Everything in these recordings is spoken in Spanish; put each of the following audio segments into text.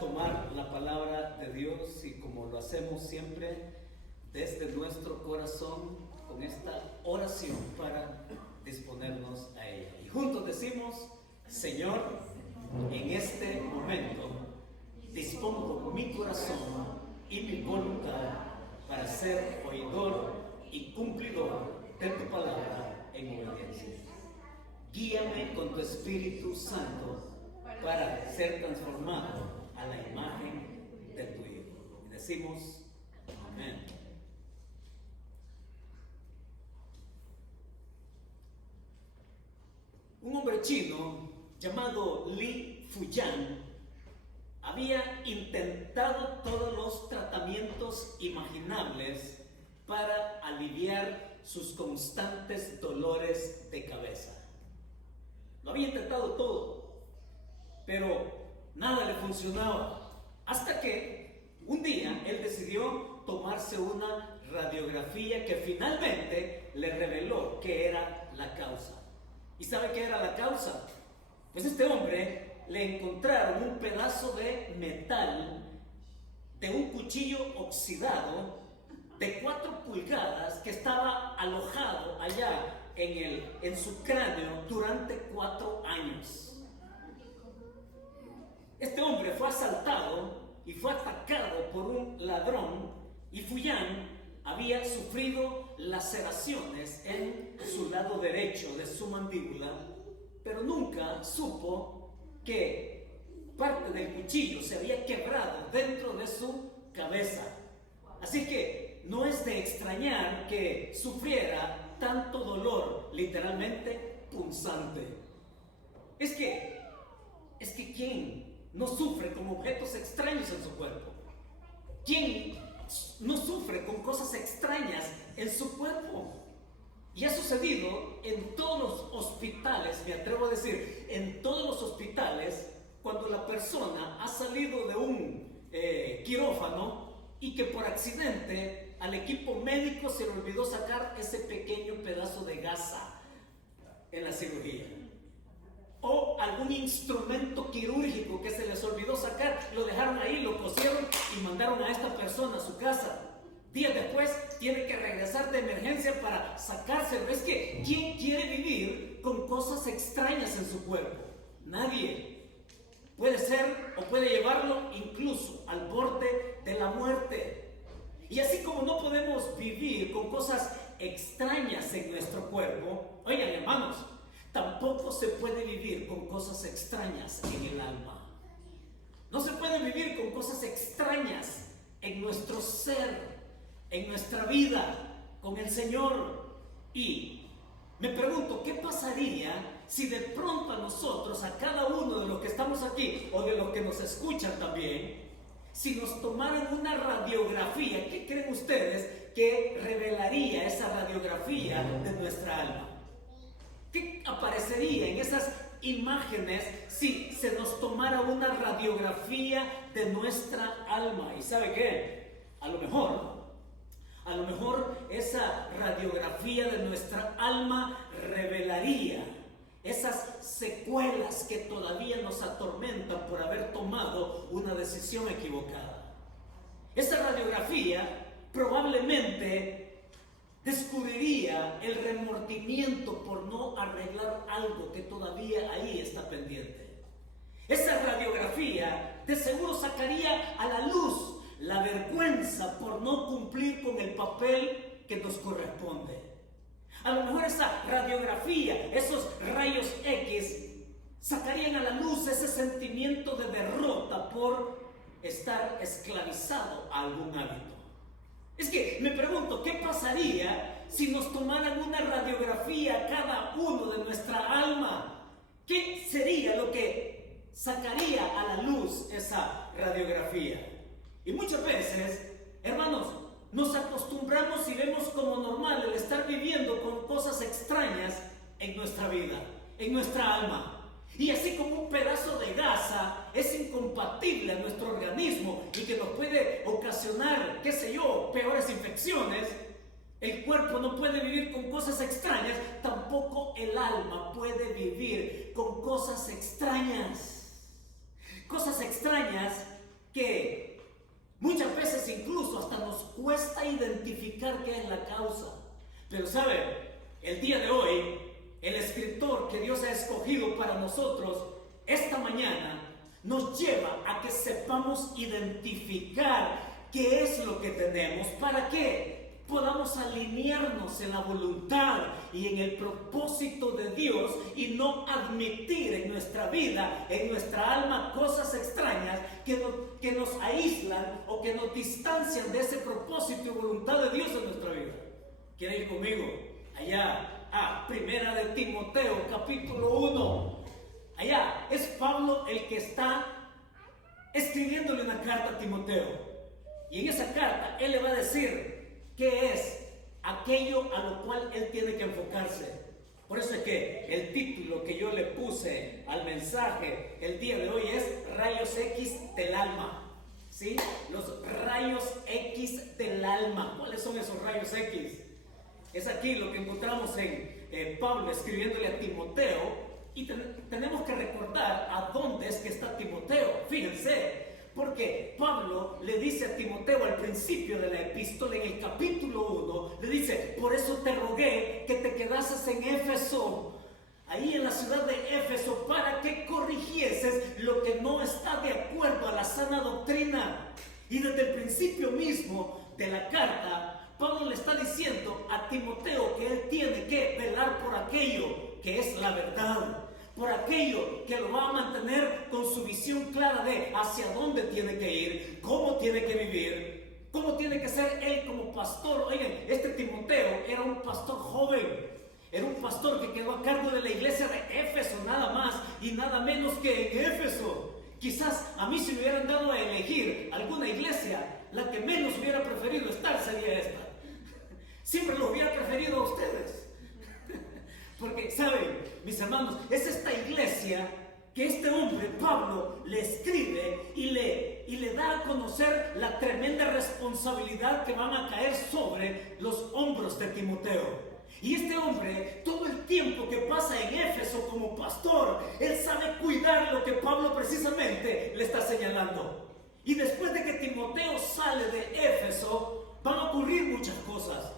tomar la palabra de Dios y como lo hacemos siempre desde nuestro corazón con esta oración para disponernos a ella. Y juntos decimos: Señor, en este momento dispongo mi corazón y mi voluntad para ser oidor y cumplidor de tu palabra en obediencia. Guíame con tu Espíritu Santo para ser transformado a la imagen de tu Hijo. Y decimos: amén. Un hombre chino llamado Li Fuyan había intentado todos los tratamientos imaginables para aliviar sus constantes dolores de cabeza. Lo había intentado todo, pero nada le funcionaba, hasta que un día él decidió tomarse una radiografía que finalmente le reveló que era la causa. ¿Y sabe qué era la causa? Pues este hombre le encontraron un pedazo de metal de un cuchillo oxidado de 4 pulgadas que estaba alojado allá en su cráneo durante 4 años. Este hombre fue asaltado y fue atacado por un ladrón, y Fuyan había sufrido laceraciones en su lado derecho de su mandíbula, pero nunca supo que parte del cuchillo se había quebrado dentro de su cabeza. Así que no es de extrañar que sufriera tanto dolor, literalmente punzante. Es que ¿quién no sufre con objetos extraños en su cuerpo? ¿Quién no sufre con cosas extrañas en su cuerpo? Y ha sucedido en todos los hospitales, me atrevo a decir, en todos los hospitales, cuando la persona ha salido de un quirófano y que por accidente al equipo médico se le olvidó sacar ese pequeño pedazo de gasa en la cirugía. O algún instrumento quirúrgico que se les olvidó sacar, lo dejaron ahí, lo cosieron y mandaron a esta persona a su casa. Días después tiene que regresar de emergencia para sacárselo. Es que ¿quién quiere vivir con cosas extrañas en su cuerpo? Nadie. Puede ser o puede llevarlo incluso al borde de la muerte. Y así como no podemos vivir con cosas extrañas en nuestro cuerpo, oigan hermanos, tampoco se puede vivir con cosas extrañas en el alma. No se puede vivir con cosas extrañas en nuestro ser, en nuestra vida con el Señor. Y me pregunto, ¿qué pasaría si de pronto a nosotros, a cada uno de los que estamos aquí o de los que nos escuchan también, si nos tomaran una radiografía? ¿Qué creen ustedes que revelaría esa radiografía de nuestra alma? ¿Qué aparecería en esas imágenes si se nos tomara una radiografía de nuestra alma? ¿Y sabe qué? A lo mejor esa radiografía de nuestra alma revelaría esas secuelas que todavía nos atormentan por haber tomado una decisión equivocada. Esa radiografía probablemente descubriría el remordimiento por no arreglar algo que todavía ahí está pendiente. Esa radiografía de seguro sacaría a la luz la vergüenza por no cumplir con el papel que nos corresponde. A lo mejor esa radiografía, esos rayos X, sacarían a la luz ese sentimiento de derrota por estar esclavizado a algún hábito. Es que me pregunto, ¿qué pasaría si nos tomaran una radiografía cada uno de nuestra alma? ¿Qué sería lo que sacaría a la luz esa radiografía? Y muchas veces, hermanos, nos acostumbramos y vemos como normal el estar viviendo con cosas extrañas en nuestra vida, en nuestra alma. Y así como un pedazo de gasa es incompatible a nuestro organismo y que nos puede ocasionar, qué sé yo, peores infecciones, el cuerpo no puede vivir con cosas extrañas, tampoco el alma puede vivir con cosas extrañas. Cosas extrañas que muchas veces incluso hasta nos cuesta identificar qué es la causa. Pero ¿sabe? El día de hoy, el escritor que Dios ha escogido para nosotros esta mañana nos lleva a que sepamos identificar qué es lo que tenemos, para que podamos alinearnos en la voluntad y en el propósito de Dios y no admitir en nuestra vida, en nuestra alma, cosas extrañas que nos aíslan o que nos distancian de ese propósito y voluntad de Dios en nuestra vida. ¿Quiere ir conmigo allá a Primera de Timoteo, capítulo 1? Allá es Pablo el que está escribiéndole una carta a Timoteo. Y en esa carta él le va a decir qué es aquello a lo cual él tiene que enfocarse. Por eso es que el título que yo le puse al mensaje el día de hoy es Rayos X del alma. ¿Sí? Los rayos X del alma. ¿Cuáles son esos rayos X? Es aquí lo que encontramos en Pablo escribiéndole a Timoteo. Y tenemos que recordar a dónde es que está Timoteo. Fíjense, porque Pablo le dice a Timoteo al principio de la epístola, en el capítulo 1, le dice: por eso te rogué que te quedases en Éfeso, ahí en la ciudad de Éfeso, para que corrigieses lo que no está de acuerdo a la sana doctrina. Y desde el principio mismo de la carta, Pablo le está diciendo a Timoteo que él tiene que velar por aquello que es la verdad, por aquello que lo va a mantener con su visión clara de hacia dónde tiene que ir, cómo tiene que vivir, cómo tiene que ser él como pastor. Oigan, este Timoteo era un pastor joven, era un pastor que quedó a cargo de la iglesia de Éfeso, nada más y nada menos que en Éfeso. Quizás a mí, si me hubieran dado a elegir alguna iglesia, la que menos hubiera preferido estar sería esta. Siempre lo hubiera preferido a ustedes. Porque, ¿saben, mis hermanos? Es esta iglesia que este hombre, Pablo, le escribe y le da a conocer la tremenda responsabilidad que van a caer sobre los hombros de Timoteo. Y este hombre, todo el tiempo que pasa en Éfeso como pastor, él sabe cuidar lo que Pablo precisamente le está señalando. Y después de que Timoteo sale de Éfeso, van a ocurrir muchas cosas.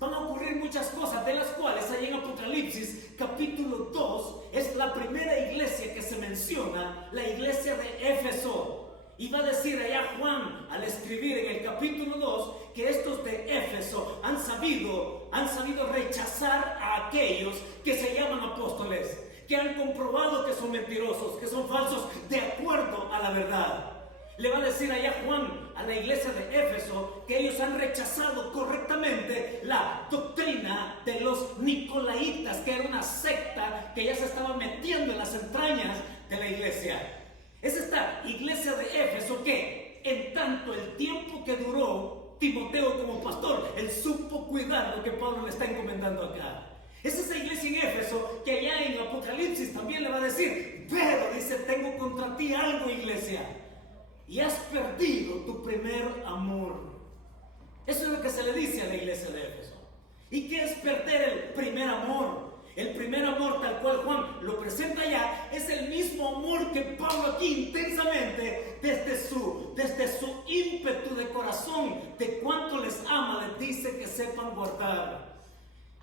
Van a ocurrir muchas cosas, de las cuales ahí en Apocalipsis capítulo 2 es la primera iglesia que se menciona, la iglesia de Éfeso. Y va a decir allá Juan al escribir en el capítulo 2 que estos de Éfeso han sabido rechazar a aquellos que se llaman apóstoles, que han comprobado que son mentirosos, que son falsos, de acuerdo a la verdad. Le va a decir allá Juan a la iglesia de Éfeso que ellos han rechazado correctamente la doctrina de los nicolaitas, que era una secta que ya se estaba metiendo en las entrañas de la iglesia. Es esta iglesia de Éfeso que, en tanto el tiempo que duró Timoteo como pastor, él supo cuidar lo que Pablo le está encomendando acá. Es esa iglesia en Éfeso que allá en Apocalipsis también le va a decir: pero dice, tengo contra ti algo, iglesia, y has perdido tu primer amor. Eso es lo que se le dice a la iglesia de Éfeso. ¿Y qué es perder el primer amor? El primer amor, tal cual Juan lo presenta allá, es el mismo amor que Pablo aquí intensamente, desde su ímpetu de corazón, de cuánto les ama, les dice que sepan guardar.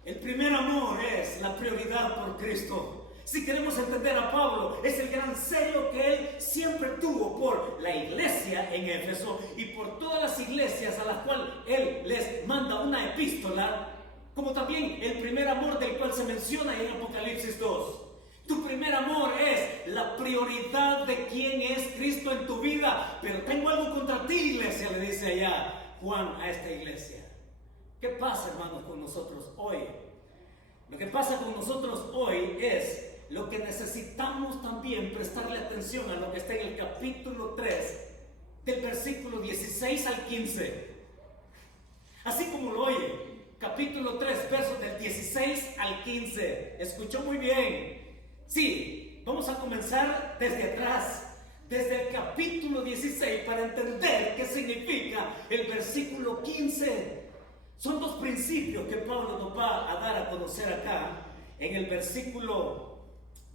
El primer amor es la prioridad por Cristo. Si queremos entender a Pablo, es el gran celo que él siempre tuvo por la iglesia en Éfeso y por todas las iglesias a las cuales él les manda una epístola, como también el primer amor del cual se menciona en Apocalipsis 2. Tu primer amor es la prioridad de quién es Cristo en tu vida. Pero tengo algo contra ti, iglesia, le dice allá Juan a esta iglesia. ¿Qué pasa, hermanos, con nosotros hoy? Lo que pasa con nosotros hoy es lo que necesitamos también prestarle atención a lo que está en el capítulo 3, del versículo 16 al 15. Así como lo oye, capítulo 3, versos del 16 al 15. ¿Escuchó muy bien? Sí, vamos a comenzar desde atrás, desde el capítulo 16, para entender qué significa el versículo 15. Son dos principios que Pablo nos va a dar a conocer acá, en el versículo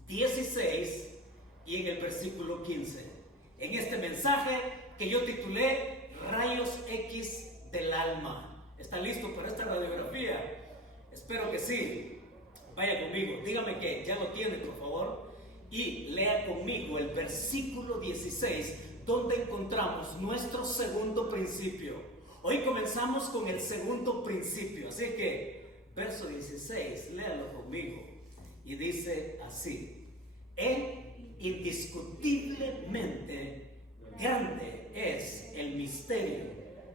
16 y en el versículo 15. En este mensaje que yo titulé Rayos X del alma. ¿Está listo para esta radiografía? Espero que sí. Vaya conmigo, dígame que ya lo tiene, por favor, y lea conmigo el versículo 16, donde encontramos nuestro segundo principio. Hoy comenzamos con el segundo principio, así que verso 16, léalo conmigo, y dice así: indiscutiblemente grande es el misterio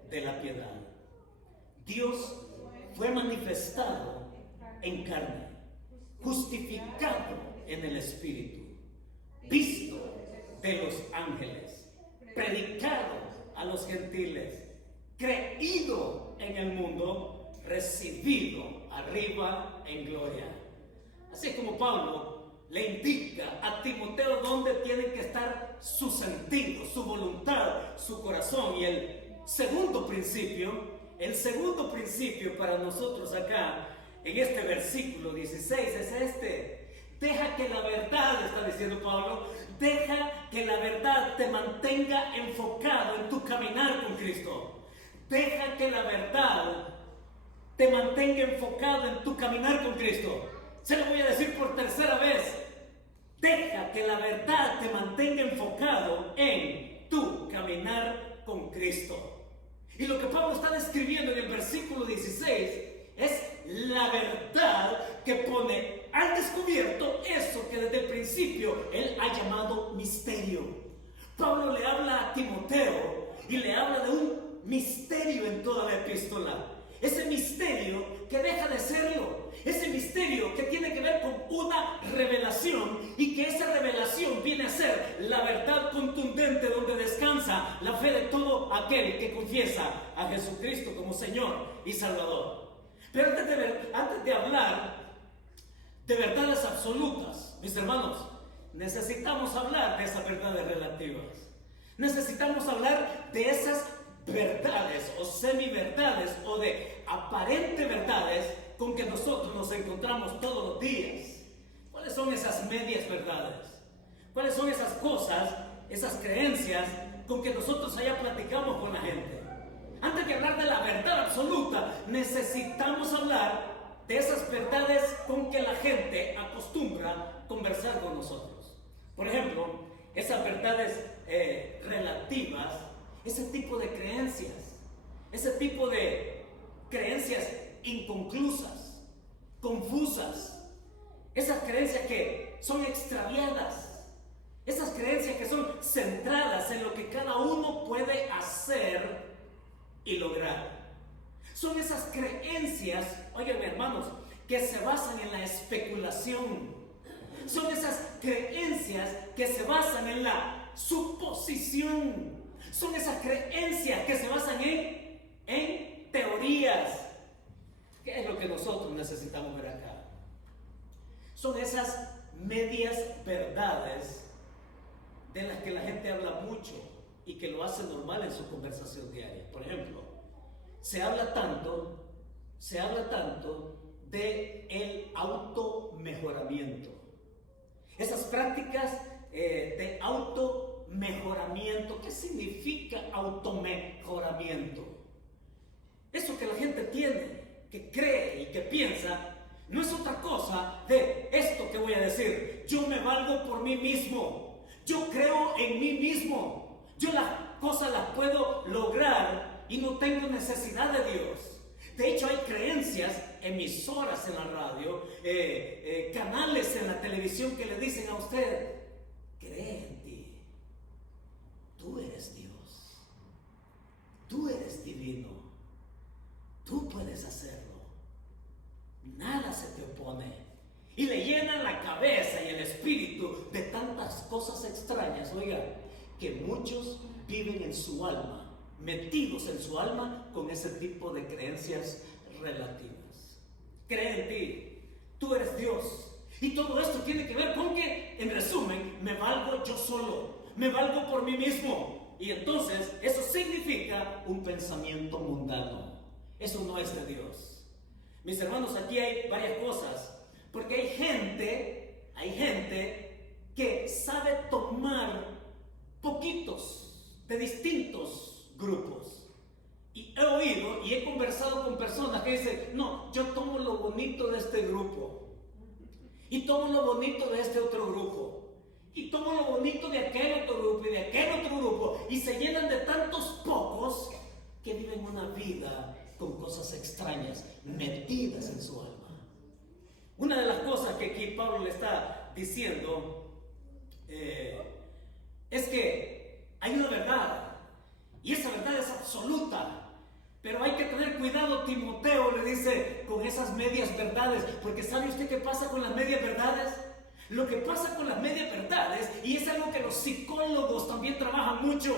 de la piedad. Dios fue manifestado en carne, justificado en el Espíritu, visto de los ángeles, predicado a los gentiles, creído en el mundo, recibido arriba en gloria. Así como Pablo le indica a Timoteo dónde tienen que estar sus sentidos, su voluntad, su corazón. Y el segundo principio para nosotros acá en este versículo 16 es este: deja que la verdad, está diciendo Pablo, deja que la verdad te mantenga enfocado en tu caminar con Cristo. Deja que la verdad te mantenga enfocado en tu caminar con Cristo. Se lo voy a decir por tercera vez: deja que la verdad te mantenga enfocado en tu caminar con Cristo. Y lo que Pablo está describiendo en el versículo 16 es la verdad que pone al descubierto eso que desde el principio él ha llamado misterio. Pablo le habla a Timoteo y le habla de un misterio en toda la epístola. Ese misterio que deja de serlo, ese misterio que tiene que ver con una revelación, y que esa revelación viene a ser la verdad contundente donde descansa la fe de todo aquel que confiesa a Jesucristo como Señor y Salvador. Pero antes de hablar de verdades absolutas, mis hermanos, necesitamos hablar de esas verdades relativas. Necesitamos hablar de esas verdades o semiverdades o de aparente verdades con que nosotros nos encontramos todos los días. ¿Cuáles son esas medias verdades? ¿Cuáles son esas cosas, esas creencias con que nosotros allá platicamos con la gente? Antes de hablar de la verdad absoluta, necesitamos hablar de esas verdades con que la gente acostumbra conversar con nosotros. Por ejemplo, esas verdades relativas, ese tipo de creencias, ese tipo de creencias inconclusas, confusas, esas creencias que son extraviadas, esas creencias que son centradas en lo que cada uno puede hacer y lograr. Son esas creencias, oigan hermanos, que se basan en la especulación. Son esas creencias que se basan en la suposición. Son esas creencias que se basan en teorías. ¿Qué es lo que nosotros necesitamos ver acá? Son esas medias verdades de las que la gente habla mucho y que lo hace normal en su conversación diaria. Por ejemplo, se habla tanto de el automejoramiento. Esas prácticas de automejoramiento. ¿Qué significa automejoramiento? Eso que la gente tiene, que cree y que piensa, no es otra cosa de esto que voy a decir: yo me valgo por mí mismo, yo creo en mí mismo, yo las cosas las puedo lograr y no tengo necesidad de Dios. De hecho, hay creencias, emisoras en la radio, canales en la televisión que le dicen a usted: cree en ti, tú eres Dios, tú eres divino, tú puedes hacerlo, nada se te opone. Y le llenan la cabeza y el espíritu de tantas cosas extrañas, oiga, que muchos viven en su alma, metidos en su alma con ese tipo de creencias relativas. Cree en ti, tú eres Dios. Y todo esto tiene que ver con que, en resumen, me valgo yo solo, me valgo por mí mismo. Y entonces eso significa un pensamiento mundano. Eso no es de Dios. Mis hermanos, aquí hay varias cosas. Porque hay gente que sabe tomar poquitos de distintos grupos. Y he oído y he conversado con personas que dicen, no, yo tomo lo bonito de este grupo, y tomo lo bonito de este otro grupo, y tomo lo bonito de aquel otro grupo y de aquel otro grupo, y se llenan de tantos pocos que viven una vida con cosas extrañas metidas en su alma. Una de las cosas que aquí Pablo le está diciendo es que hay una verdad, y esa verdad es absoluta. Pero hay que tener cuidado, Timoteo le dice, con esas medias verdades, porque ¿sabe usted qué pasa con las medias verdades? Lo que pasa con las medias verdades, y es algo que los psicólogos también trabajan mucho,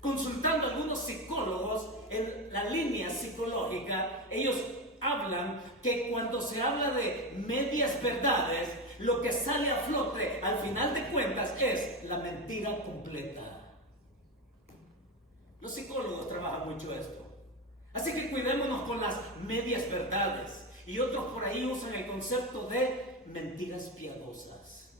consultando a algunos psicólogos en la línea psicológica, ellos hablan que cuando se habla de medias verdades, lo que sale a flote al final de cuentas es la mentira completa. Los psicólogos trabajan mucho esto. Así que cuidémonos con las medias verdades. Y otros por ahí usan el concepto de mentiras piadosas.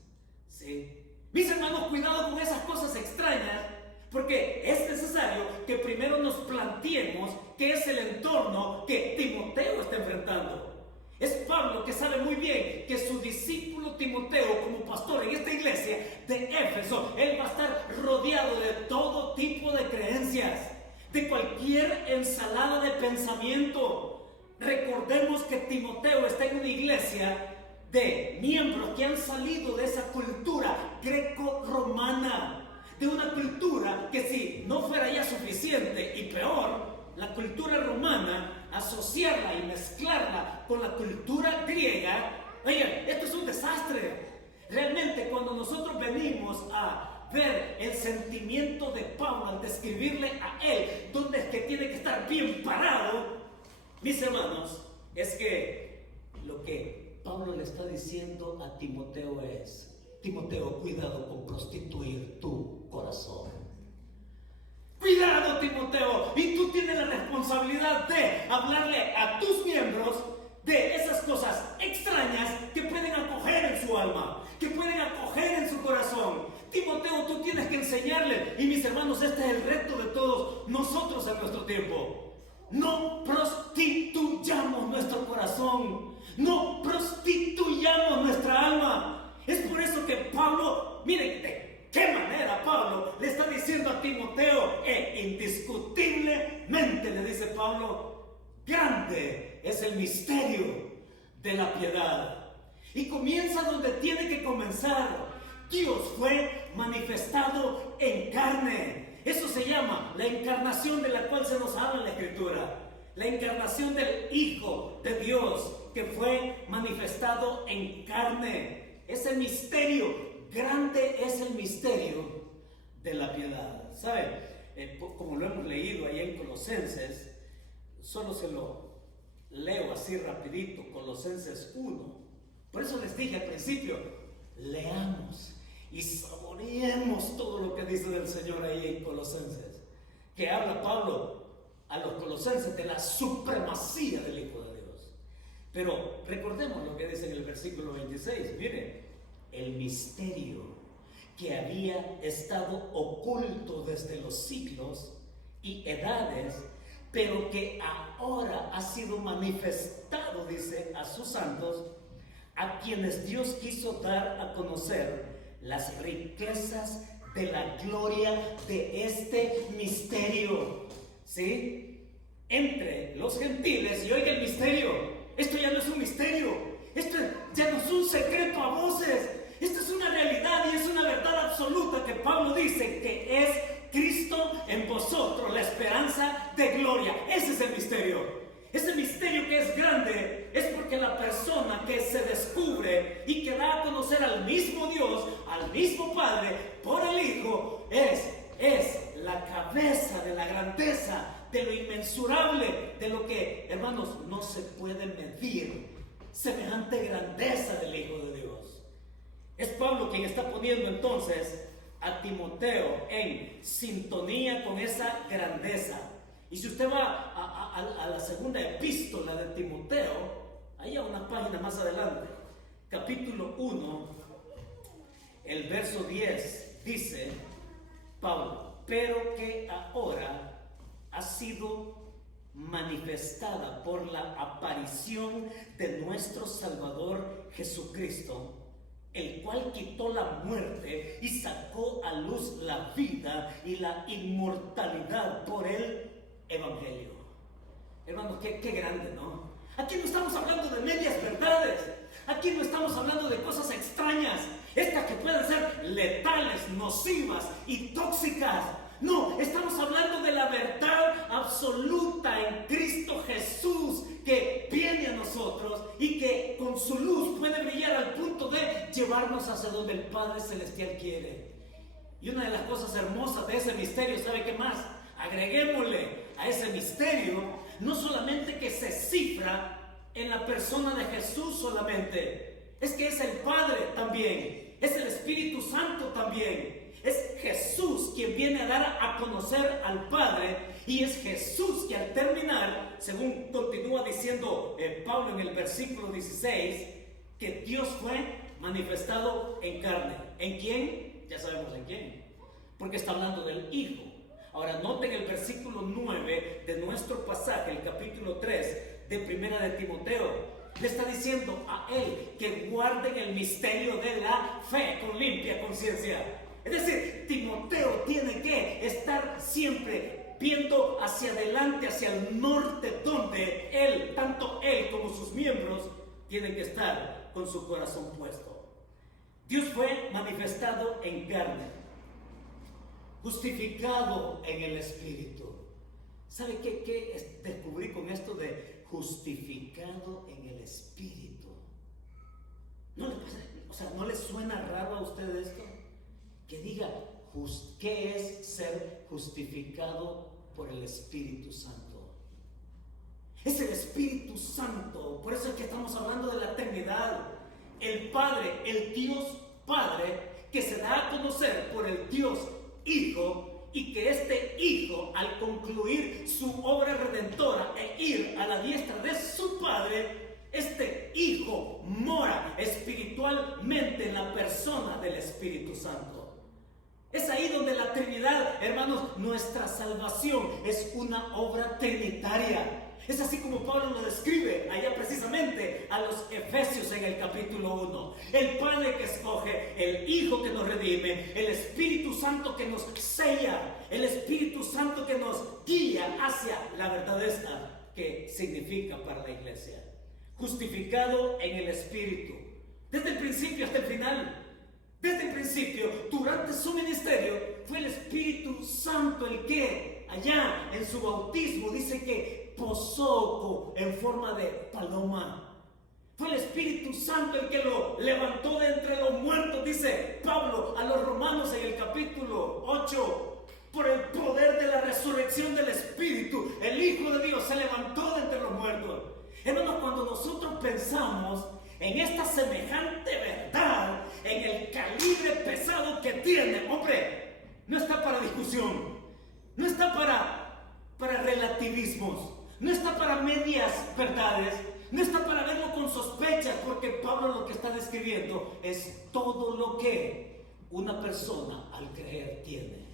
¿Sí? Mis hermanos, cuidado con esas cosas extrañas, porque es necesario que primero nos planteemos qué es el entorno que Timoteo está enfrentando. Es Pablo que sabe muy bien que su discípulo Timoteo, como pastor en esta iglesia de Éfeso, él va a estar rodeado de todo tipo de creencias, de cualquier ensalada de pensamiento. Recordemos que Timoteo está en una iglesia de miembros que han salido de esa cultura greco-romana, de una cultura que, si no fuera ya suficiente y peor, la cultura romana, asociarla y mezclarla con la cultura griega, oigan, esto es un desastre. Realmente, cuando nosotros venimos a ver el sentimiento de Pablo al describirle a él dónde es que tiene que estar bien parado, mis hermanos, es que lo que Pablo le está diciendo a Timoteo es: Timoteo, cuidado con prostituir tu corazón. Cuidado, Timoteo, y tú tienes la responsabilidad de hablarle a tus miembros de esas cosas extrañas que pueden acoger en su alma, que pueden acoger en su corazón. Timoteo, tú tienes que enseñarle. Y mis hermanos, este es el reto de todos nosotros en nuestro tiempo. No prostituyamos nuestro corazón, no prostituyamos nuestra alma. Es por eso que Pablo, miren de qué manera Pablo le está diciendo a Timoteo, indiscutiblemente le dice Pablo, grande es el misterio de la piedad. Y comienza donde tiene que comenzar. Dios fue manifestado en carne. Eso se llama la encarnación, de la cual se nos habla en la Escritura. La encarnación del Hijo de Dios, que fue manifestado en carne. Ese misterio, grande es el misterio de la piedad. ¿Sabe? Como lo hemos leído ahí en Colosenses, solo se lo leo así rapidito, Colosenses 1. Por eso les dije al principio, leamos y saboreemos todo lo que dice del Señor ahí en Colosenses, que habla Pablo a los colosenses de la supremacía del Hijo de Dios. Pero recordemos lo que dice en el versículo 26. Mire, el misterio que había estado oculto desde los siglos y edades, pero que ahora ha sido manifestado, dice, a sus santos, a quienes Dios quiso dar a conocer las riquezas de la gloria de este misterio, ¿sí? Entre los gentiles. Y oiga el misterio, esto ya no es un misterio, esto ya no es un secreto a voces, esto es una realidad y es una verdad absoluta que Pablo dice que es Cristo en vosotros, la esperanza de gloria. Ese es el misterio. Ese misterio que es grande es porque la persona que se descubre y que da a conocer al mismo Dios, al mismo Padre, por el Hijo, es la cabeza de la grandeza, de lo inmensurable, de lo que, hermanos, no se puede medir, semejante grandeza del Hijo de Dios. Es Pablo quien está poniendo entonces a Timoteo en sintonía con esa grandeza. Y si usted va a la segunda epístola de Timoteo, ahí a una página más adelante, capítulo 1, el verso 10, dice Pablo: pero que ahora ha sido manifestada por la aparición de nuestro Salvador Jesucristo, el cual quitó la muerte y sacó a luz la vida y la inmortalidad por el Evangelio. Hermanos, qué grande, ¿no? Aquí no estamos hablando de medias verdades. Aquí no estamos hablando de cosas extrañas, estas que pueden ser letales, nocivas y tóxicas. No, estamos hablando de la verdad absoluta en Cristo Jesús, que viene a nosotros y que con su luz puede brillar al punto de llevarnos hacia donde el Padre Celestial quiere. Y una de las cosas hermosas de ese misterio, ¿sabe qué más? Agreguémosle a ese misterio, no solamente que se cifra en la persona de Jesús solamente, es que es el Padre también, es el Espíritu Santo también. Es Jesús quien viene a dar a conocer al Padre, y es Jesús que al terminar, según continúa diciendo Pablo en el versículo 16, que Dios fue manifestado en carne. ¿En quién? Ya sabemos en quién, porque está hablando del Hijo. Ahora noten el versículo 9 de nuestro pasaje, el capítulo 3 de Primera de Timoteo. Le está diciendo a él que guarden el misterio de la fe con limpia conciencia. Es decir, Timoteo tiene que estar siempre viendo hacia adelante, hacia el norte, donde él, tanto él como sus miembros, tienen que estar con su corazón puesto. Dios fue manifestado en carne, justificado en el Espíritu. ¿Sabe qué descubrí con esto de justificado en el Espíritu? ¿No le pasa? O sea, ¿no le suena raro a usted esto? Que diga, ¿qué es ser justificado por el Espíritu Santo? Es el Espíritu Santo. Por eso es que estamos hablando de la Trinidad. El Padre, el Dios Padre, que se da a conocer por el Dios Hijo, y que este Hijo, al concluir su obra redentora e ir a la diestra de su Padre, este Hijo mora espiritualmente en la persona del Espíritu Santo. Es ahí donde la Trinidad, hermanos, nuestra salvación es una obra trinitaria. Es así como Pablo lo describe allá precisamente a los Efesios en el capítulo 1. El Padre que escoge, el Hijo que nos redime, el Espíritu Santo que nos sella, el Espíritu Santo que nos guía hacia la verdad esta que significa para la iglesia. Justificado en el Espíritu, desde el principio hasta el final. Desde el principio, durante su ministerio, fue el Espíritu Santo el que allá en su bautismo dice que posó en forma de paloma. Fue el Espíritu Santo el que lo levantó de entre los muertos, dice Pablo a los romanos en el capítulo 8. Por el poder de la resurrección del Espíritu, el Hijo de Dios se levantó de entre los muertos. Hermanos, cuando nosotros pensamos en esta semejante verdad, en el calibre pesado que tiene, hombre, no está para discusión, no está para relativismos, no está para medias verdades, no está para verlo con sospechas, porque Pablo lo que está describiendo es todo lo que una persona al creer tiene.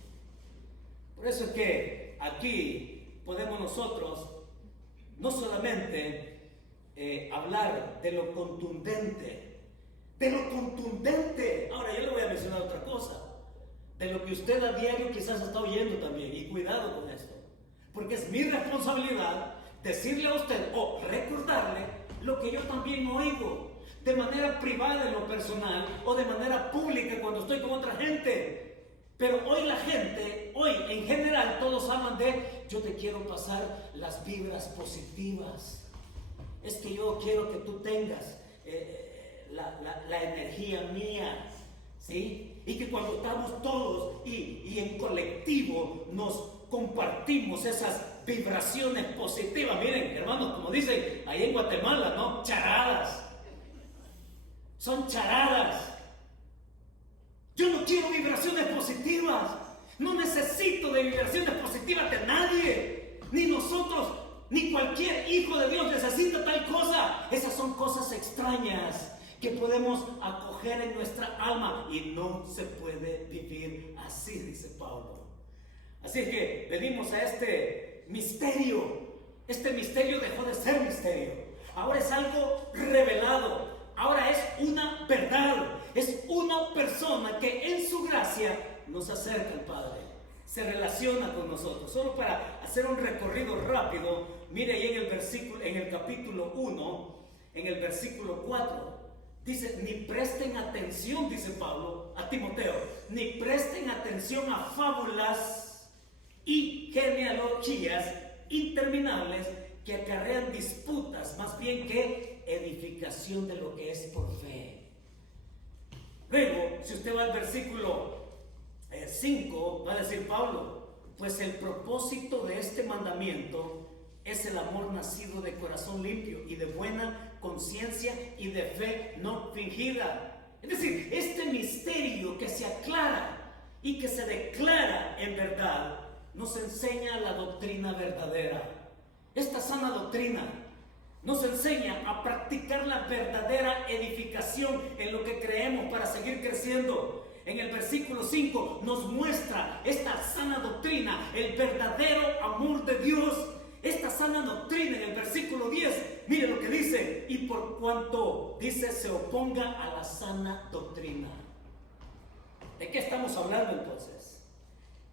Por eso es que aquí podemos nosotros no solamente hablar de lo contundente. Ahora yo le voy a mencionar otra cosa, de lo que usted a diario quizás está oyendo también, y cuidado con esto, porque es mi responsabilidad decirle a usted o recordarle lo que yo también oigo de manera privada en lo personal o de manera pública cuando estoy con otra gente. Pero hoy la gente, hoy en general todos hablan de: yo te quiero pasar las vibras positivas. Es que yo quiero que tú tengas la energía mía, ¿sí? Y que cuando estamos todos y en colectivo nos compartimos esas vibraciones positivas. Miren, hermanos, como dicen ahí en Guatemala, ¿no? Charadas. Son charadas. Yo no quiero vibraciones positivas. No necesito de vibraciones positivas de nadie. Ni nosotros, ni cualquier hijo de Dios necesita tal cosa. Esas son cosas extrañas que podemos acoger en nuestra alma, y no se puede vivir así, dice Pablo. Así es que venimos a este misterio. Este misterio dejó de ser misterio. Ahora es algo revelado. Ahora es una verdad. Es una persona que en su gracia nos acerca al Padre. Se relaciona con nosotros. Solo para hacer un recorrido rápido, mire ahí en el capítulo 1, en el versículo 4. Dice, ni presten atención, dice Pablo a Timoteo, ni presten atención a fábulas y genealogías interminables que acarrean disputas, más bien que edificación de lo que es por fe. Luego, si usted va al versículo 5, va a decir Pablo, pues el propósito de este mandamiento es el amor nacido de corazón limpio y de buena conciencia y de fe no fingida. Es decir, este misterio que se aclara y que se declara en verdad, nos enseña la doctrina verdadera. Esta sana doctrina nos enseña a practicar la verdadera edificación en lo que creemos para seguir creciendo. En el versículo 5 nos muestra esta sana doctrina, el verdadero amor de Dios. Esta sana doctrina en el versículo 10, mire lo que dice, y por cuanto dice se oponga a la sana doctrina. ¿De qué estamos hablando entonces?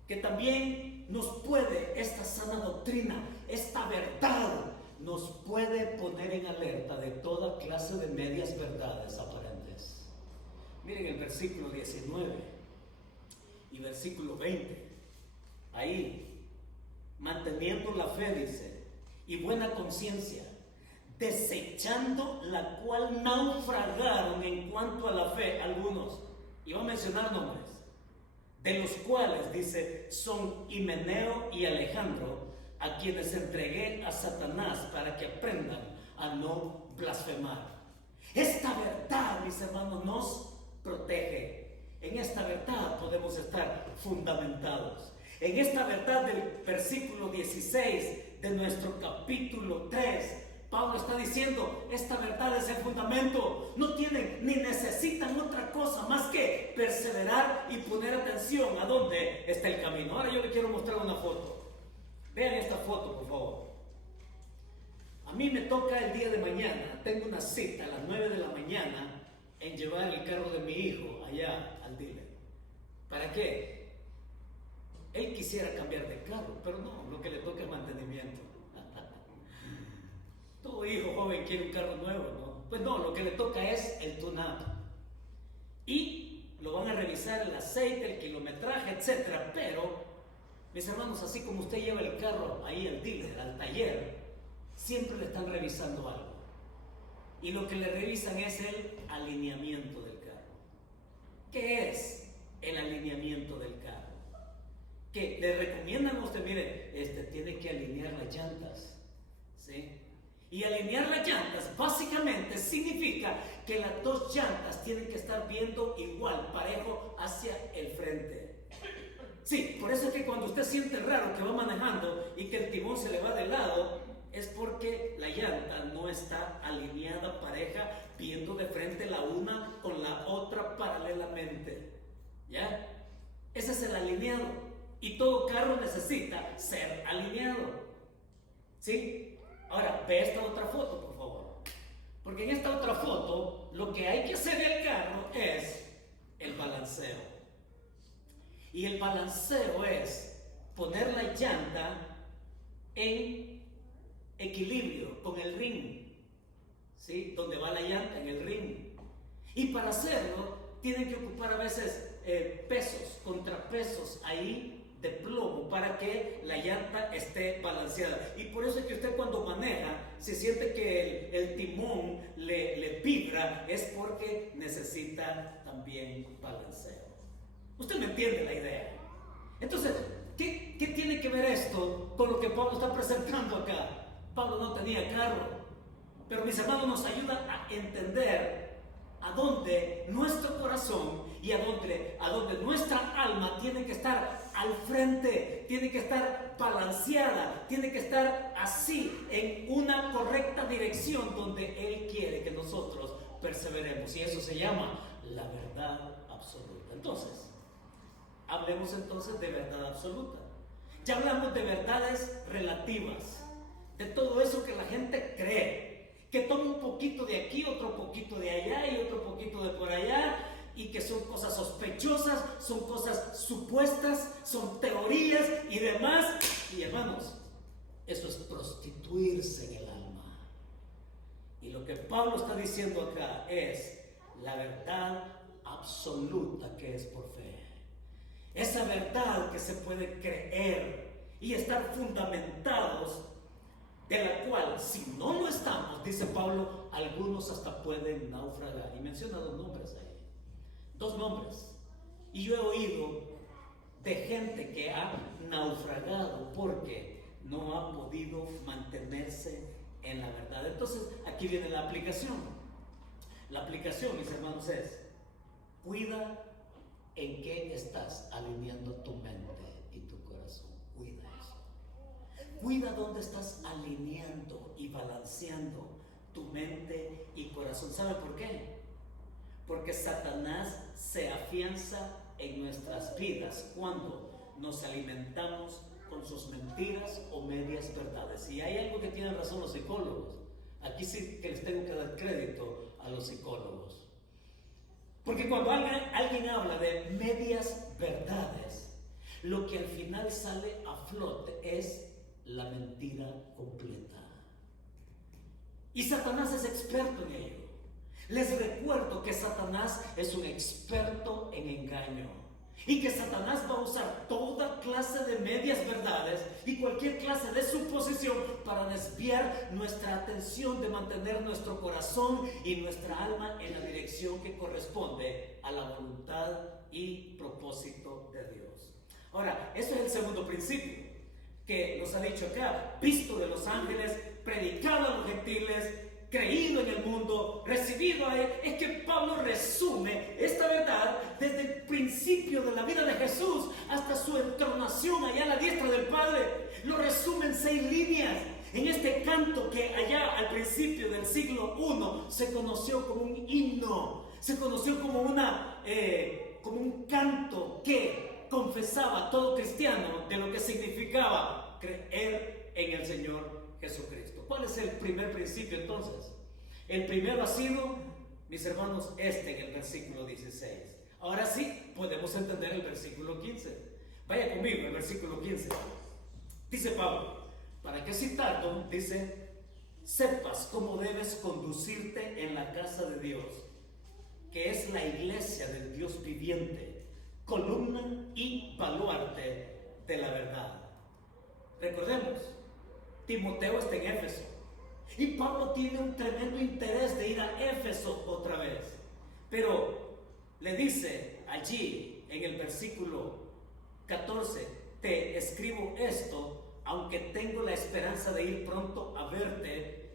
Que también nos puede esta sana doctrina, esta verdad, nos puede poner en alerta de toda clase de medias verdades aparentes. Miren el versículo 19 y versículo 20. Ahí, manteniendo la fe, dice, y buena conciencia, desechando la cual naufragaron en cuanto a la fe algunos. Y va a mencionar nombres, de los cuales, dice, son Himeneo y Alejandro, a quienes entregué a Satanás para que aprendan a no blasfemar. Esta verdad, mis hermanos, nos protege. En esta verdad podemos estar fundamentados. En esta verdad del versículo 16 de nuestro capítulo 3, Pablo está diciendo, esta verdad es el fundamento. No tienen ni necesitan otra cosa más que perseverar y poner atención a dónde está el camino. Ahora yo le quiero mostrar una foto. Vean esta foto, por favor. A mí me toca el día de mañana, tengo una cita a las 9 de la mañana en llevar el carro de mi hijo allá al dealer. ¿Para qué? Él quisiera cambiar de carro, pero no, lo que le toca es mantenimiento. Todo hijo joven quiere un carro nuevo, ¿no? Pues no, lo que le toca es el tune-up. Y lo van a revisar el aceite, el kilometraje, etcétera. Pero, mis hermanos, así como usted lleva el carro ahí al dealer, al taller, siempre le están revisando algo. Y lo que le revisan es el alineamiento del carro. ¿Qué es el alineamiento del carro? Que le recomiendan a usted, mire, tiene que alinear las llantas, ¿sí? Y alinear las llantas básicamente significa que las dos llantas tienen que estar viendo igual, parejo, hacia el frente. Sí, por eso es que cuando usted siente raro que va manejando y que el timón se le va de lado, es porque la llanta no está alineada, pareja, viendo de frente la una con la otra paralelamente. ¿Ya? Ese es el alineado. Y todo carro necesita ser alineado. ¿Sí? Ahora, ve esta otra foto, por favor. Porque en esta otra foto, lo que hay que hacer del carro es el balanceo. Y el balanceo es poner la llanta en equilibrio con el ring. ¿Sí? Donde va la llanta, en el ring. Y para hacerlo, tienen que ocupar a veces pesos, contrapesos ahí de plomo para que la llanta esté balanceada. Y por eso es que usted cuando maneja, si siente que el timón le vibra, es porque necesita también balanceo. Usted me entiende la idea. Entonces, ¿qué tiene que ver esto con lo que Pablo está presentando acá? Pablo no tenía carro, pero mis hermanos nos ayudan a entender a dónde nuestro corazón y a dónde nuestra alma tiene que estar al frente, tiene que estar balanceada, tiene que estar así en una correcta dirección donde Él quiere que nosotros perseveremos, y eso se llama la verdad absoluta. Entonces, hablemos entonces de verdad absoluta. Ya hablamos de verdades relativas, de todo eso que la gente cree, que toma un poquito de aquí, otro poquito de allá y otro poquito de por allá, y que son cosas sospechosas, son cosas supuestas, son teorías y demás. Y hermanos, eso es prostituirse en el alma. Y lo que Pablo está diciendo acá es la verdad absoluta, que es por fe. Esa verdad que se puede creer y estar fundamentados, de la cual si no lo estamos, dice Pablo, algunos hasta pueden naufragar. Y menciona dos nombres ahí. Dos nombres. Y yo he oído de gente que ha naufragado porque no ha podido mantenerse en la verdad. Entonces aquí viene la aplicación. La aplicación, mis hermanos, es: cuida en qué estás alineando tu mente y tu corazón. Cuida eso. Cuida dónde estás alineando y balanceando tu mente y corazón. ¿Saben por qué? Porque Satanás se afianza en nuestras vidas cuando nos alimentamos con sus mentiras o medias verdades. Y hay algo que tienen razón los psicólogos. Aquí sí que les tengo que dar crédito a los psicólogos. Porque cuando alguien habla de medias verdades, lo que al final sale a flote es la mentira completa. Y Satanás es experto en ello. Les recuerdo que Satanás es un experto en engaño y que Satanás va a usar toda clase de medias verdades y cualquier clase de suposición para desviar nuestra atención de mantener nuestro corazón y nuestra alma en la dirección que corresponde a la voluntad y propósito de Dios. Ahora, ese es el segundo principio que nos ha dicho acá: visto de los ángeles, predicado a los gentiles, creído en el mundo, recibido a él. Es que Pablo resume esta verdad desde el principio de la vida de Jesús hasta su entronación allá a la diestra del Padre. Lo resume en 6 líneas. En este canto que allá al principio del siglo I se conoció como un himno, se conoció como como un canto que confesaba a todo cristiano de lo que significaba creer en el Señor Jesucristo. ¿Cuál es el primer principio entonces? El primero ha sido, mis hermanos, en el versículo 16. Ahora sí podemos entender el versículo 15. Vaya conmigo, el versículo 15. Dice Pablo, ¿para qué citarlo? Dice: sepas cómo debes conducirte en la casa de Dios, que es la iglesia del Dios viviente, columna y baluarte de la verdad. Recordemos, Timoteo está en Éfeso y Pablo tiene un tremendo interés de ir a Éfeso otra vez, pero le dice allí en el versículo 14: te escribo esto, aunque tengo la esperanza de ir pronto a verte.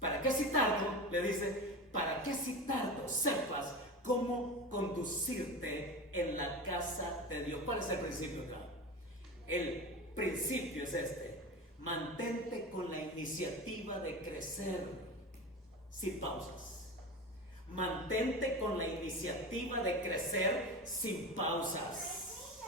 ¿Para qué citarlo? Le dice: para qué citarlo, sepas cómo conducirte en la casa de Dios. ¿Cuál es el principio acá? El principio es este: mantente con la iniciativa de crecer sin pausas. Mantente con la iniciativa de crecer sin pausas.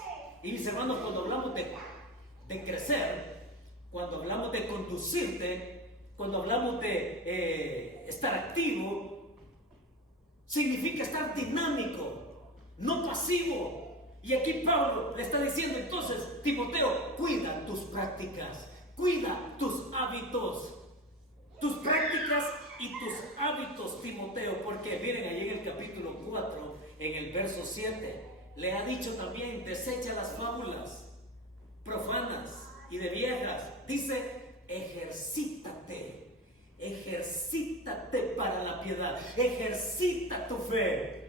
Y mis hermanos, cuando hablamos de crecer, cuando hablamos de conducirte, cuando hablamos de estar activo, significa estar dinámico, no pasivo. Y aquí Pablo le está diciendo entonces: Timoteo, cuida tus prácticas, cuida tus hábitos, tus prácticas y tus hábitos, Timoteo, porque miren allí en el capítulo 4, en el verso 7, le ha dicho también: desecha las fábulas profanas y de viejas. Dice: ejercítate para la piedad, ejercita tu fe.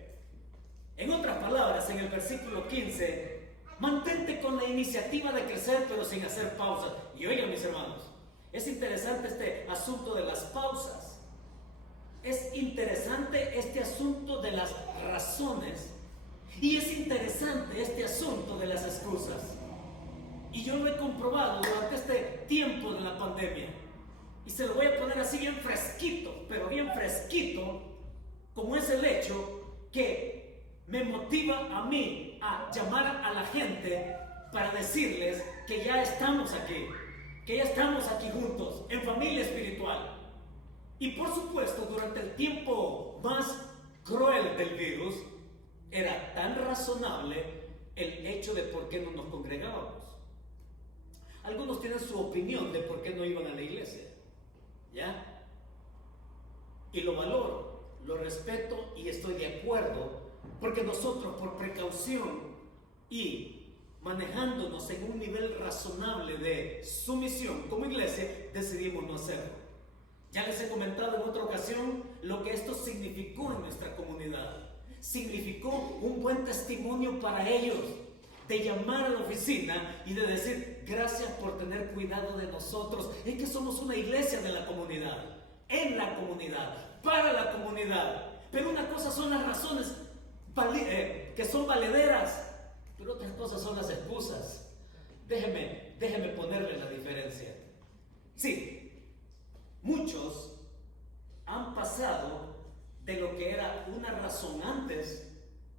En otras palabras, en el versículo 15, mantente con la iniciativa de crecer, pero sin hacer pausas. Y oigan, mis hermanos, es interesante este asunto de las pausas. Es interesante este asunto de las razones. Y es interesante este asunto de las excusas. Y yo lo he comprobado durante este tiempo de la pandemia. Y se lo voy a poner así bien fresquito, pero bien fresquito, como es el hecho que me motiva a mí a llamar a la gente para decirles que ya estamos aquí, juntos, en familia espiritual. Y por supuesto, durante el tiempo más cruel del virus, era tan razonable el hecho de por qué no nos congregábamos. Algunos tienen su opinión de por qué no iban a la iglesia, ¿ya? Y lo valoro, lo respeto y estoy de acuerdo, porque nosotros, por precaución y manejándonos en un nivel razonable de sumisión como iglesia, decidimos no hacerlo. Ya les he comentado en otra ocasión lo que esto significó en nuestra comunidad. Significó un buen testimonio para ellos, de llamar a la oficina y de decir: gracias por tener cuidado de nosotros. Es que somos una iglesia de la comunidad, en la comunidad, para la comunidad. Pero una cosa son las razones que son valederas, pero otras cosas son las excusas. Déjeme ponerle la diferencia. Sí, muchos han pasado de lo que era una razón antes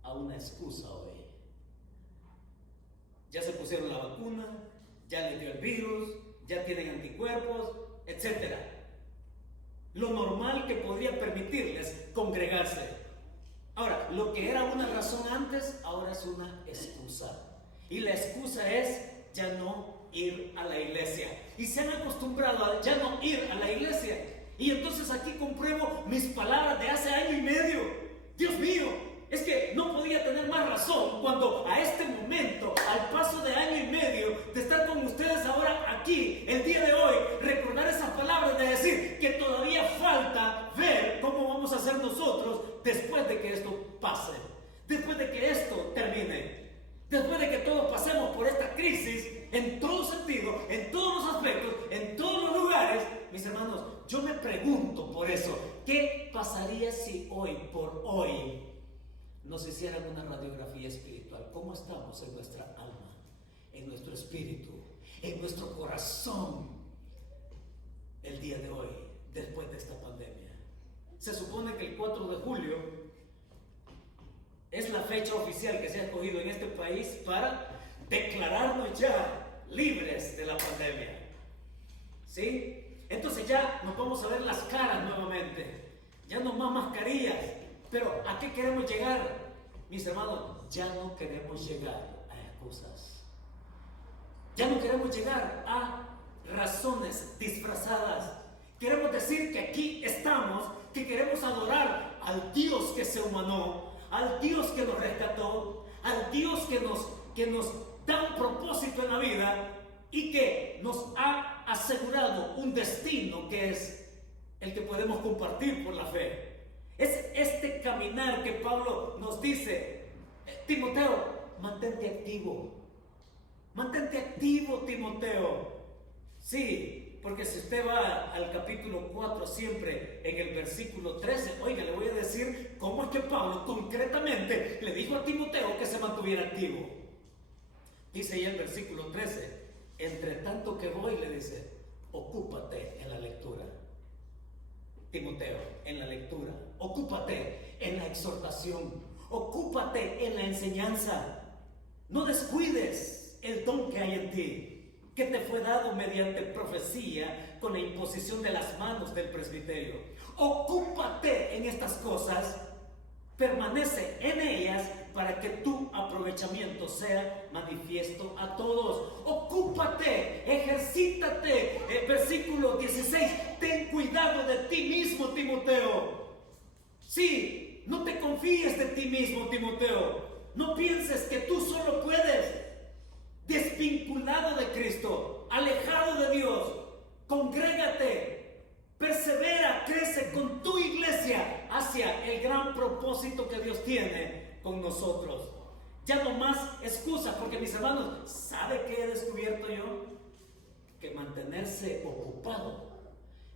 a una excusa hoy. Ya se pusieron la vacuna, ya les dio el virus, ya tienen anticuerpos, etc. Lo normal que podría permitirles congregarse. Ahora, lo que era una razón antes, ahora es una excusa. Y la excusa es ya no ir a la iglesia. Y se han acostumbrado a ya no ir a la iglesia. Y entonces aquí compruebo mis palabras de hace año y medio. Dios mío, es que no podía tener más razón cuando a este momento, al paso de año y medio de estar con ustedes ahora aquí, el día de hoy, recordar esas palabras de decir que todavía falta ver cómo vamos a hacer nosotros después de que esto pase, después de que esto termine, después de que todos pasemos por esta crisis en todo sentido, en todos los aspectos, en todos los lugares. Mis hermanos, yo me pregunto por eso, ¿qué pasaría si hoy por hoy nos hicieran una radiografía espiritual? ¿Cómo estamos en nuestra alma, en nuestro espíritu, en nuestro corazón el día de hoy, después de esta pandemia? Se supone que el 4 de julio es la fecha oficial que se ha escogido en este país para declararnos ya libres de la pandemia. ¿Sí? Entonces ya nos vamos a ver las caras nuevamente, ya no más mascarillas. Pero ¿a qué queremos llegar? Mis hermanos, ya no queremos llegar a excusas. Ya no queremos llegar a razones disfrazadas. Queremos decir que aquí estamos, que queremos adorar al Dios que se humanó, al Dios que nos rescató, al Dios que nos da un propósito en la vida y que nos ha asegurado un destino que es el que podemos compartir por la fe. Es este caminar que Pablo nos dice: Timoteo, mantente activo. Mantente activo, Timoteo. Sí, porque si usted va al capítulo 4 siempre en el versículo 13, oiga, le voy a decir cómo es que Pablo concretamente le dijo a Timoteo que se mantuviera activo. Dice ahí el versículo 13: entre tanto que voy, le dice, ocúpate en la lectura. Timoteo, en la lectura, ocúpate en la exhortación, ocúpate en la enseñanza. No descuides el don que hay en ti, que te fue dado mediante profecía con la imposición de las manos del presbiterio. Ocúpate en estas cosas, permanece en ellas para que tu aprovechamiento sea manifiesto a todos. Ocúpate, ejercítate. El versículo 16, ten cuidado de ti mismo, Timoteo. Sí, no te confíes de ti mismo, Timoteo. No pienses que tú solo puedes. Desvinculado de Cristo, alejado de Dios, congrégate, persevera, crece con tu iglesia hacia el gran propósito que Dios tiene con nosotros. Ya no más excusas, porque mis hermanos, ¿sabe qué he descubierto yo? Que mantenerse ocupado,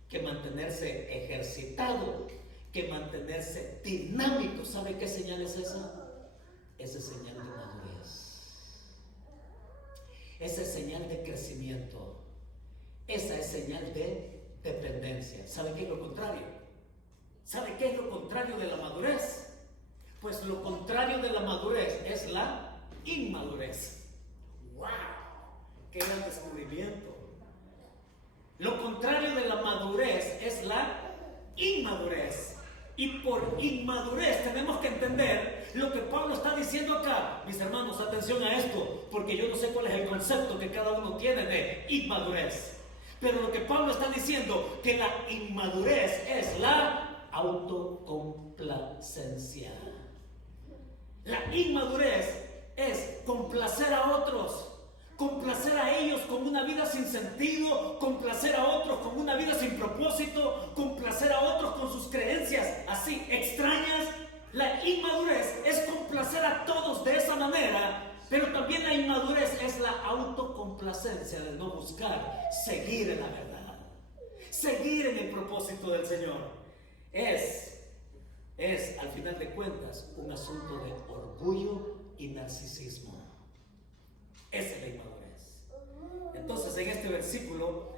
que mantenerse ejercitado, que mantenerse dinámico, ¿sabe qué señal es esa? Esa es señal de madurez. Esa es señal de crecimiento. Esa es señal de dependencia. ¿Sabe qué es lo contrario? ¿Sabe qué es lo contrario de la madurez? Pues lo contrario de la madurez es la inmadurez. ¡Wow! qué gran descubrimiento. Lo contrario de la madurez es la inmadurez. Y por inmadurez tenemos que entender lo que Pablo está diciendo acá. Mis hermanos, atención a esto, porque yo no sé cuál es el concepto que cada uno tiene de inmadurez. Pero lo que Pablo está diciendo, que la inmadurez es la autocomplacencia. La inmadurez es complacer a otros, complacer a ellos con una vida sin sentido, complacer a otros con una vida sin propósito, complacer a otros con sus creencias así extrañas. La inmadurez es complacer a todos de esa manera, pero también la inmadurez es la autocomplacencia de no buscar seguir en la verdad, seguir en el propósito del Señor. Es al final de cuentas un asunto de orgullo y narcisismo. Esa es la inmadurez. Entonces en este versículo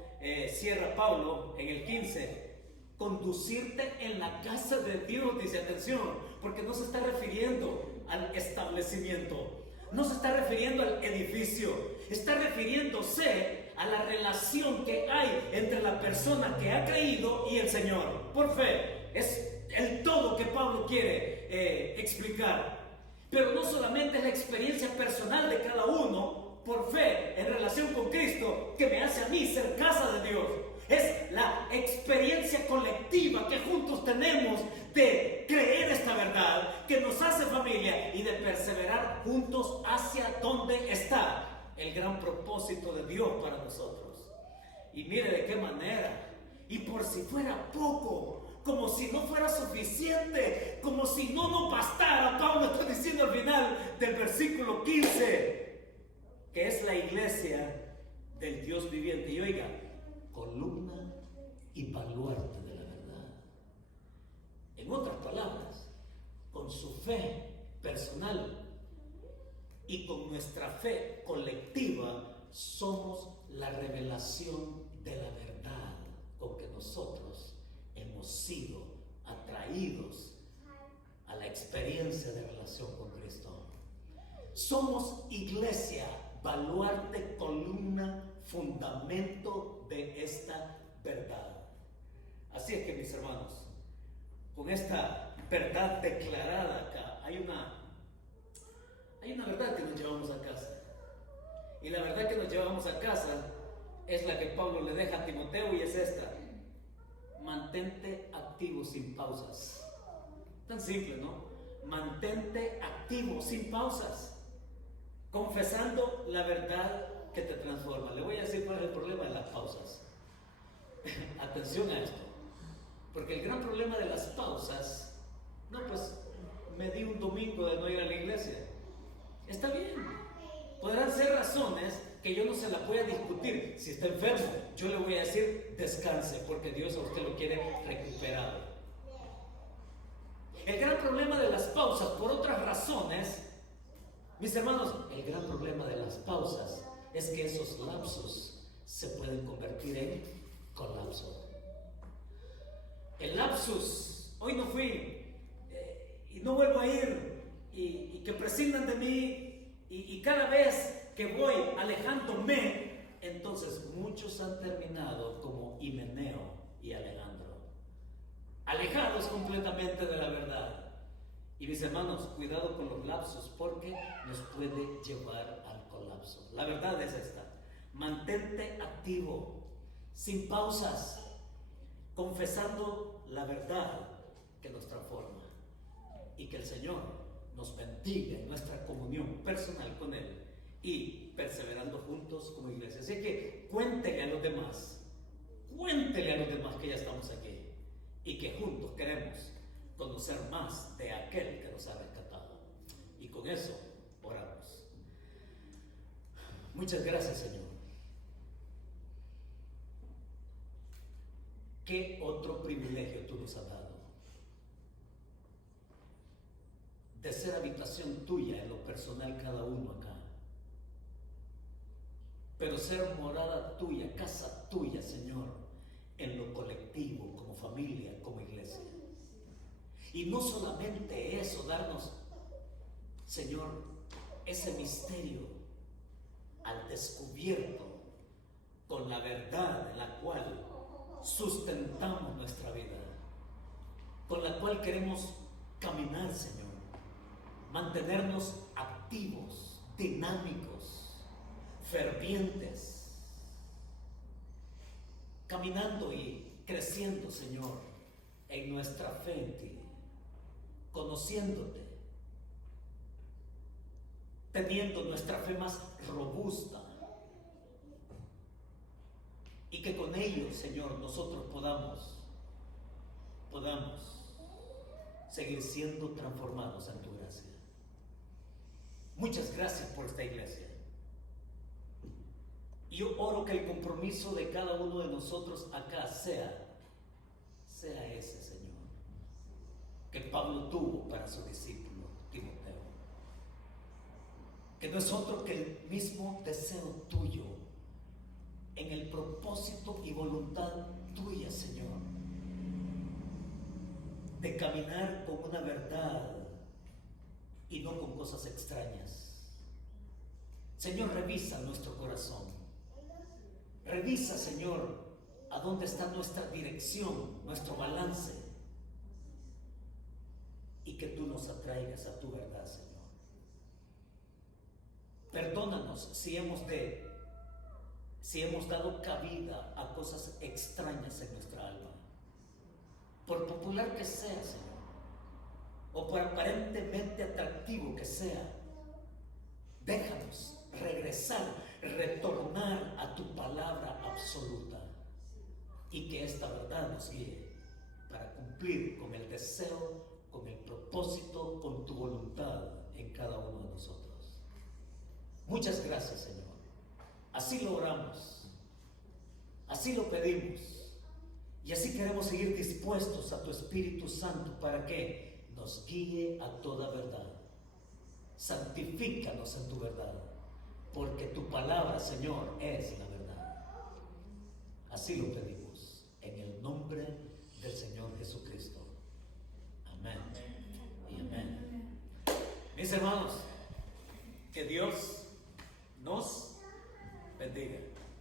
cierra Pablo en el 15: conducirte en la casa de Dios, dice, atención, porque no se está refiriendo al establecimiento, no se está refiriendo al edificio, está refiriéndose a la relación que hay entre la persona que ha creído y el Señor, por fe. Es el todo que Pablo quiere explicar. Pero no solamente es la experiencia personal de cada uno por fe en relación con Cristo que me hace a mí ser casa de Dios. Es la experiencia colectiva que juntos tenemos de creer esta verdad, que nos hace familia y de perseverar juntos hacia donde está el gran propósito de Dios para nosotros. Y mire de qué manera. Y por si fuera poco, como si no fuera suficiente, como si no nos bastara, Pablo está diciendo al final del versículo 15 que es la iglesia del Dios viviente. Y oiga, columna y baluarte de la verdad. En otras palabras, con su fe personal y con nuestra fe colectiva, somos la revelación de la verdad con que nosotros hemos sido atraídos a la experiencia de relación con Cristo. Somos iglesia, baluarte, columna, fundamento de esta verdad. Así es que, mis hermanos, con esta verdad declarada acá, hay una verdad que nos llevamos a casa. Y la verdad que nos llevamos a casa es la que Pablo le deja a Timoteo, y es esta: mantente activo sin pausas. Tan simple, ¿no? Mantente activo sin pausas, confesando la verdad que te transforma. Le voy a decir cuál es el problema de las pausas. Atención a esto, porque el gran problema de las pausas, pues me di un domingo de no ir a la iglesia. Está bien, podrán ser razones que yo no se la voy a discutir. Si está enfermo, yo le voy a decir descanse, porque Dios a usted lo quiere recuperado. El gran problema de las pausas, por otras razones, mis hermanos, el gran problema de las pausas es que esos lapsos se pueden convertir en colapso. El lapsus, hoy no fui y no vuelvo a ir, y que prescindan de mí, y cada vez que voy alejándome, entonces muchos han terminado como Himeneo y Alejandro, alejados completamente de la verdad. Y mis hermanos, cuidado con los lapsos, porque nos puede llevar al colapso. La verdad es esta: mantente activo, sin pausas, confesando la verdad que nos transforma, y que el Señor nos bendiga en nuestra comunión personal con Él y perseverando juntos como iglesia. Así que cuéntele a los demás que ya estamos aquí y que juntos queremos conocer más de aquel que nos ha rescatado. Y con eso oramos. Muchas gracias, Señor. ¿Qué otro privilegio tú nos has dado? De ser habitación tuya en lo personal cada uno acá, pero ser morada tuya, casa tuya, Señor, en lo colectivo, como familia, como iglesia. Y no solamente eso, darnos, Señor, ese misterio al descubierto con la verdad en la cual sustentamos nuestra vida, con la cual queremos caminar, Señor, mantenernos activos, dinámicos, fervientes, caminando y creciendo, Señor, en nuestra fe en ti, conociéndote, teniendo nuestra fe más robusta, y que con ello, Señor, nosotros podamos seguir siendo transformados en tu gracia. Muchas gracias por esta iglesia. Y yo oro que el compromiso de cada uno de nosotros acá sea ese, Señor, que Pablo tuvo para su discípulo Timoteo, que no es otro que el mismo deseo tuyo, en el propósito y voluntad tuya, Señor, de caminar con una verdad y no con cosas extrañas. Señor, revisa nuestro corazón. Revisa, Señor, a dónde está nuestra dirección, nuestro balance, y que tú nos atraigas a tu verdad, Señor. Perdónanos si hemos dado cabida a cosas extrañas en nuestra alma, por popular que sea, Señor, o por aparentemente atractivo que sea. Déjanos regresar, retornar a tu palabra absoluta, y que esta verdad nos guíe para cumplir con el deseo, con el propósito, con tu voluntad en cada uno de nosotros. Muchas gracias, Señor. Así lo oramos, así lo pedimos, y así queremos seguir dispuestos a tu Espíritu Santo para que nos guíe a toda verdad. Santifícanos en tu verdad, porque tu palabra, Señor, es la verdad. Así lo pedimos en el nombre del Señor Jesucristo. Amén y amén. Mis hermanos, que Dios nos bendiga.